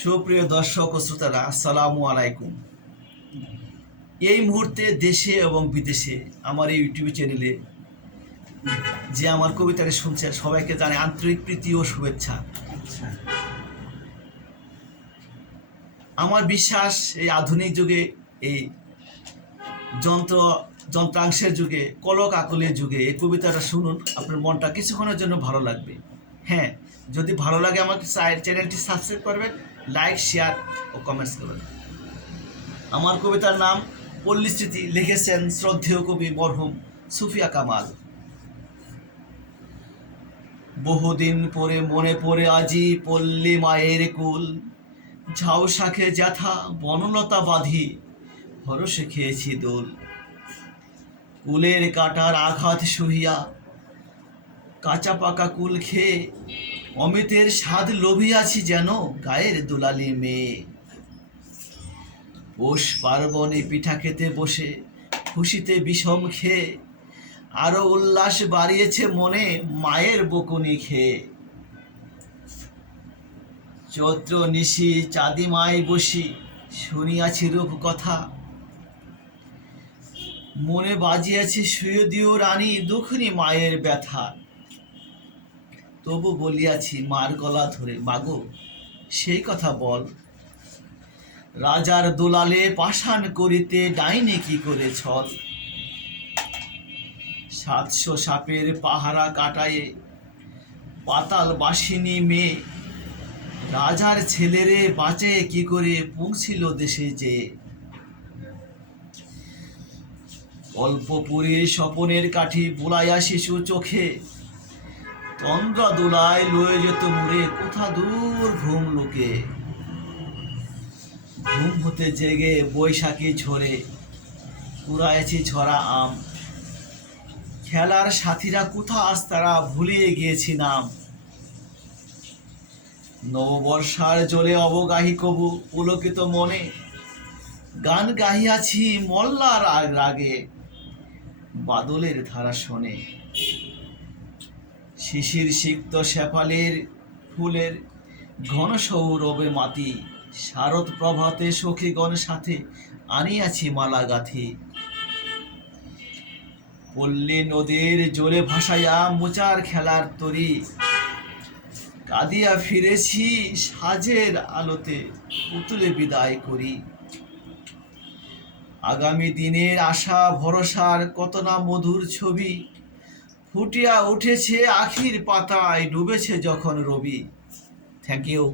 সুপ্রিয় দর্শক ও শ্রোতারা, আসসালামু আলাইকুম। এই মুহূর্তে দেশে এবং বিদেশে আমার এই ইউটিউব চ্যানেলে যে আমার কবিতাটি শুনছেন সবাইকে জানাই আন্তরিক প্রীতি ও শুভেচ্ছা। আমার বিশ্বাস এই আধুনিক যুগে, এই যন্ত্রাংশের যুগে, কলক আকলের যুগে এই কবিতাটা শুনুন, আপনার মনটা কিছুক্ষণের জন্য ভালো লাগবে। হ্যাঁ, যদি ভালো লাগে আমাকে চ্যানেলটি সাবস্ক্রাইব করবেন, লাইক, শেয়ার ও কমেন্টস করবেন। আমার কবিতার নাম পল্লী স্মৃতি, লিখেছেন শ্রদ্ধেয় কবি মরহুম সুফিয়া কামাল। বহুদিন পরে মনে পড়ে আজি পল্লী মায়ের কুল, ঝাউ শাখে জ্যাথা বনলতা বাঁধি হরষে খেয়েছি দোল। কুলের কাটার আঘাত সহিয়া কাঁচা পাকা কুল খেয়ে অমিতের স্বাদ লোভিয়াছি যেন গায়ের দুলালি মেয়ে। পৌষ পার্বণে পিঠা খেতে বসে খুশিতে বিষম খেয়ে আরো উল্লাস বাড়িয়েছে মনে মায়ের বকুনি খেয়ে। চৈত্র নিশি চাঁদিমায় বসি শুনিয়াছি রূপ কথা, মনে বাজিয়াছে শুয়ে দিও রানী দুখনি মায়ের ব্যথা। তবু বলিয়াছি মার গলা ধরে, মাগো সেই কথা বল, রাজার দুলালে পাষাণ করিতে ডাইনে কি করে ছল। 700 সাপের পাহারা কাটায়ে পাতাল বাসিনী মেয়ে, রাজার ছেলেরে বাঁচে কি করে পৌঁছিল দেশে যে। অল্পপুরীর স্বপনের কাঠি বুলাইয়া শিশু চোখে, তন্দ্রা দোলায় লয়ে যেত মুড়ে কোথা দূর ঘুম লুকে। ঘুম হতে জেগে বৈশাখী ঝরে কুড়াইছি ঝরা আম, খেলার সাথীরা কোথা আজ তারা ভুলিয়ে গিয়েছি নাম। নববর্ষার জলে অবগাহী কবু পুলকিত মনে, গান গাহিয়াছি মল্লার রাগে বাদলের ধারা শোনে। শিশির সিক্ত শেফালের ফুলের ঘন সৌরভে মাতি, শারদ প্রভাতে সখীগণ সাথে আনিয়াছি মালা গাথি। পল্লী নদীর জলে ভাসাইয়া মোচার খেলার তরি, কাঁদিয়া ফিরেছি সাজের আলোতে পুতুলে বিদায় করি। আগামী দিনের আশা ভরসার কত না মধুর ছবি, ফুটিয়া উঠেছে আখির পাতায় ডুবেছে যখন রবি। Thank you.